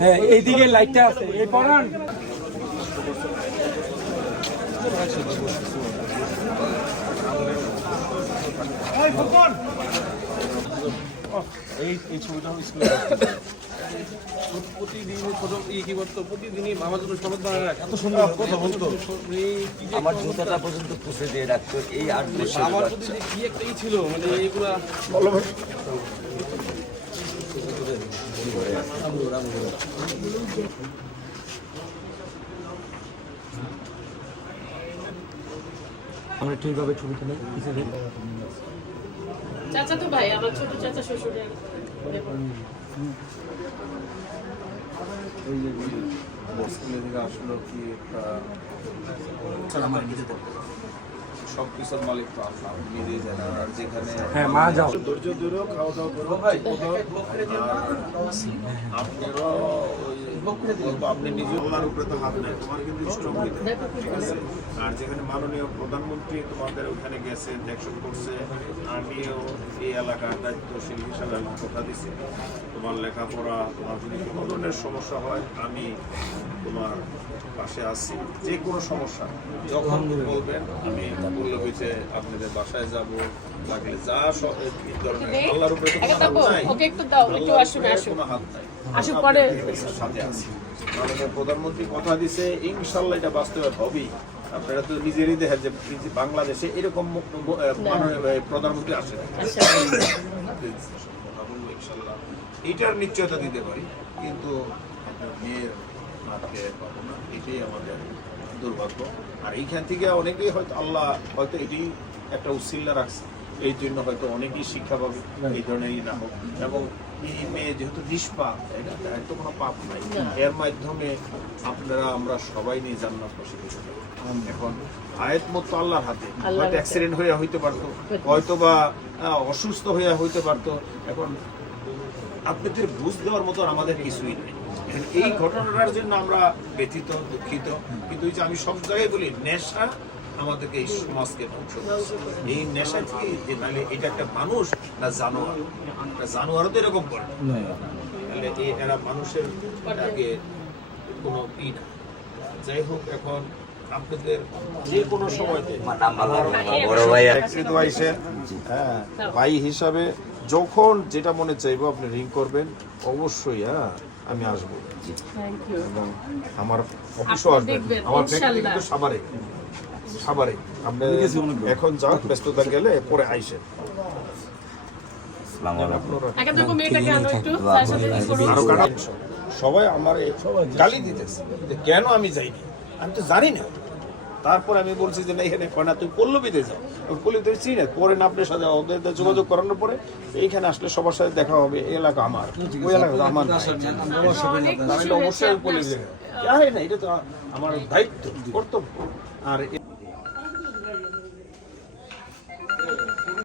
হ্যাঁ এইদিকে লাইটটা আছে এই পড়ান এই ছবিটা স্কুলে প্রতিদিন ছোট কি করতো প্রতিদিনই আমার জন্য শরৎ বানায় এত সুন্দর কথা বলতো আমার জুতাটা পর্যন্ত পুষে দিয়ে রাখতো এই 8 বছর আমার প্রতি কি একটাই ছিল মানে এইগুলা আমরা একটু এইভাবে ছবি তুলে হিসেবে চাচা তো ভাই আমার ছোট চাচা শ্বশুরের ওই যে স্কুলে থেকে আসলো কি একটা সব কিছুর মালিক তো আপনার নিজেই জানেন আর যেখানে হ্যাঁ মা যাও ধৈর্য ধরেও খাওয়া দাওয়া করবো ভাই আপনারও আপনি নিজের ওনার উপরে তো হাত নেই তোমার কিন্তু স্ট্রং হইতে ঠিক আছে আর যেখানে মাননীয় প্রধানমন্ত্রী তোমাদের ওখানে গেছে দেখশন করছে আমিও এই এলাকার দায়িত্বশীল হিসাবে আমি কথা দিচ্ছি তোমার লেখাপড়া তোমার যদি কোনো ধরনের সমস্যা হয় আমি তোমার পাশে আছি যে কোনো সমস্যা যখন বলবেন আমি বললে হয়েছে আপনাদের বাসায় যাব লাগলে যা এই ধরনের আল্লাহর উপরে তো কোনো হাত নাই ওকে একটু দাও একটু আসুন আসুন কোনো হাত নাই আসুন পরে সাথে আছি মাননীয় প্রধানমন্ত্রী কথা দিছে ইনশাআল্লাহ এটা বাস্তবায়ন হবেই আপনারা তো নিজেরই দেখেন যে বাংলাদেশে এরকম মাননীয় প্রধানমন্ত্রী আসে ইনশাআল্লাহ এইটার নিশ্চয়তা দিতে পারি কিন্তু আপনার মেয়ের মাকে পাবো না এটাই আমাদের দুর্ভাগ্য আর এইখান থেকে অনেকেই হয়তো আল্লাহ হয়তো এটি একটা উচ্ছিল্লা রাখছে এই জন্য হয়তো অনেকেই শিক্ষা পাবে এই ধরনেরই না হোক এবং এই মেয়ে যেহেতু নিষ্পাপ এত কোনো পাপ নাই এর মাধ্যমে আপনারা আমরা সবাই নিয়ে জান্নাতবাসী হতে পারি এখন আয়াত মতো আল্লাহর হাতে হয়তো অ্যাক্সিডেন্ট হয়ে হইতে পারতো হয়তো বা অসুস্থ হয়ে হইতে পারতো এখন আপনাদের বুঝ দেওয়ার মতো আমাদের কিছুই নেই এই ঘটনাটার জন্য আমরা ব্যথিত দুঃখিত কিন্তু এই যে আমি সব জায়গায় বলি নেশা আমাদেরকে এই সমাজকে ধ্বংস করছে এই নেশা থেকে যে তাহলে এটা একটা মানুষ না জানোয়ার জানোয়ারও তো এরকম করে তাহলে এরা মানুষের আগে কোনো ই না যাই হোক এখন আপনাদের যে কোনো সময়তে বড় ভাই হ্যাঁ ভাই হিসাবে যখন যেটা মনে চাইবো আপনি রিং করবেন অবশ্যই হ্যাঁ আমি আসবো এবং আমার অফিসও আসবেন আমার ফ্যাক্টরি কিন্তু সাভারে আপনি এখন যান ব্যস্ততা গেলে পরে আইসেন সবাই আমার গালি দিতেছে কেন আমি যাইনি আমি তো জানি না তারপর আমি বলছি যে না এখানে কয়না তুই পল্লবীতে যাও পল্লবীতে চিনি না পরে না আপনার সাথে ওদের যোগাযোগ করানোর পরে এইখানে আসলে সবার সাথে দেখা হবে এই এলাকা আমার ওই এলাকা আমার আমি অবশ্যই পল্লবীতে না এটা তো আমার দায়িত্ব কর্তব্য আর